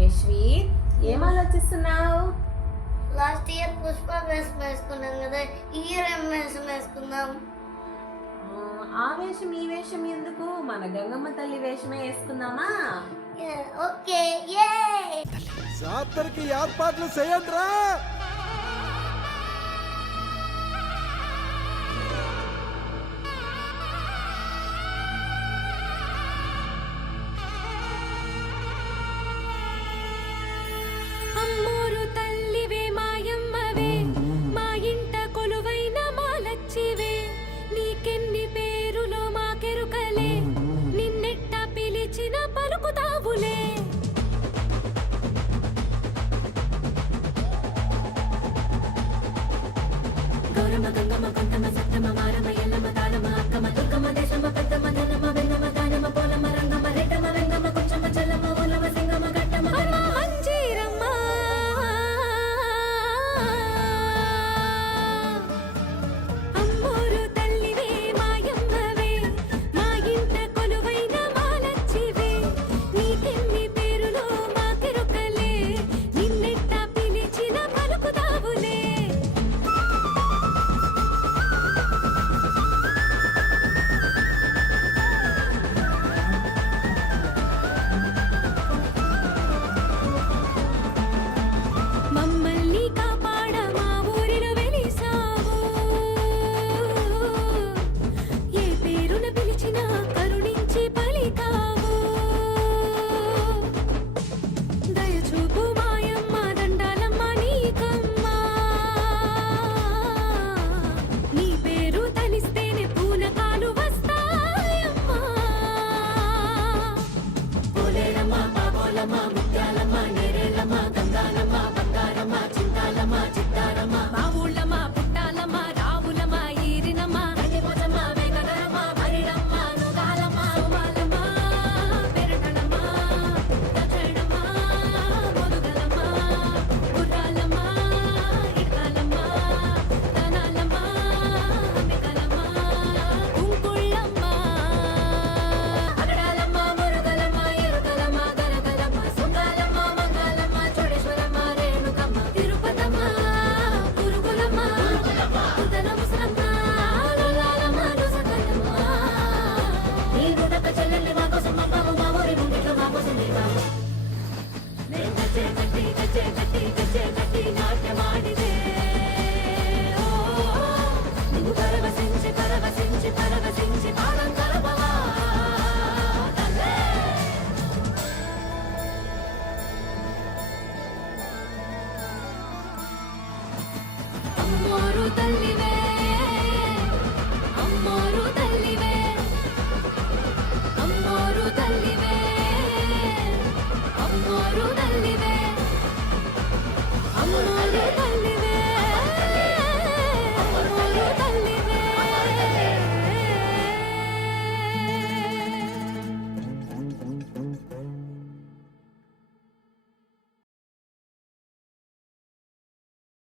యశ్వి, ఏం ఆలోచిస్తున్నావు? Last year Pushpa వేషం వేసుకున్నాం కదా, ఈ ఇయర్ ఏం వేషం వేసుకుందాం? ఆ వేషం ఈ వేషం ఎందుకు, మన గంగమ్మ తల్లి వేషమే వేసుకుందామా? ఓకే. జాతరకి ఏర్పాట్లు చేయండిరా. అమ్మోరు తల్లివే మాయమ్మవే, మా ఇంట కొలువైన మాలచ్చివే, నీకెన్ని పేరులో మాకెరుకలే, నిన్నెట్ట పిలిచిన పలుకుతావులే. గౌరమ్మ గంగమ్మ కొంతమ్మ సత్తమ్మ మారమ్మ ఎల్లమ్మ తాళమ్మ అక్కమ్మ దుర్గమ్మ దేశమ్మ పెద్దమ్మ ధనమ్మ వెన్నమ్మ దానమ్మ పోలమ్మ రంగమ్మ రెడ్డమ్మ వెంగమ్మ కొంచెమ్మ చెల్లమ్మ ఊలమ్మ సింగమ్మ గట్టమ్మ మంజీరమ్మ. అమ్మోరు తల్లివే మాయమ్మవే, మా ఇంట కొలువైన మాలచ్చివే, నీకెన్ని పేరులో మాకెరుకలే, నిన్నెట్ట పిలిచిన పలుకుతావులే. మమ్మల్ని కాపాడ మా ఊరిలో వెలిసావు, ఏ పేరున పిలిచినా కరుణించి పలికావు. దయచూపు మాయమ్మ దండాలమ్మ నీకమ్మా, నీ పేరు తలిస్తేనే పూనకాలు వస్తాయమ్మా. పోలేరమ్మ పాపోలమ్మ ముత్యాలమ్మ నేరేలమ్మ గంగాలమ్మ బంగారమ్మ చింతాలమ్మ చిత్తారమ్మ మా ఊళ్ళమ్మ పుట్టాలమ్మ రావులమ్మ ఈరినమ్మ గడిపోచమ్మ వెంకటరమ్మ మరిడమ్మ నుగాలమ్మ సుమాలమ్మ పెరటలమ్మ దక్షిణమ్మ మొదుగలమ్మ గుర్రాలమ్మ ఇడకాలమ్మ తనాలమ్మ అంబికలమ్మ కుంకుళ్ళమ్మ అగడాలమ్మ మురుగలమ్మ ఎరుకలమ్మ గనగలమ్మ సుంగాలమ్మ మంగాలమ్మ చోడేశ్వరమ్మ రేణుకమ్మ తిరుపతమ్మ పురుగులమ్మ ఉత్తర ముసలమ్మ లొల్లాలమ్మ లొసకలమ్మ. నీ గుడక చెల్లెల్ని మా కోసం మా బాబు మా ఊరి ముంగిట్లో మా కోసం నీ బాబు. నేను గజ్జె కట్టి గజ్జె కట్టి గజ్జె కట్టి నాట్యమాడితే ఓ, నీకు పరవశించి పరవశించి పరవశించి పాదం కలపవా తల్లే. అమ్మోరు తల్లివే, అమ్మోరు తల్లివే, అమ్మోరు తల్లివే, అమ్మోరు తల్లివే, అమ్మోరు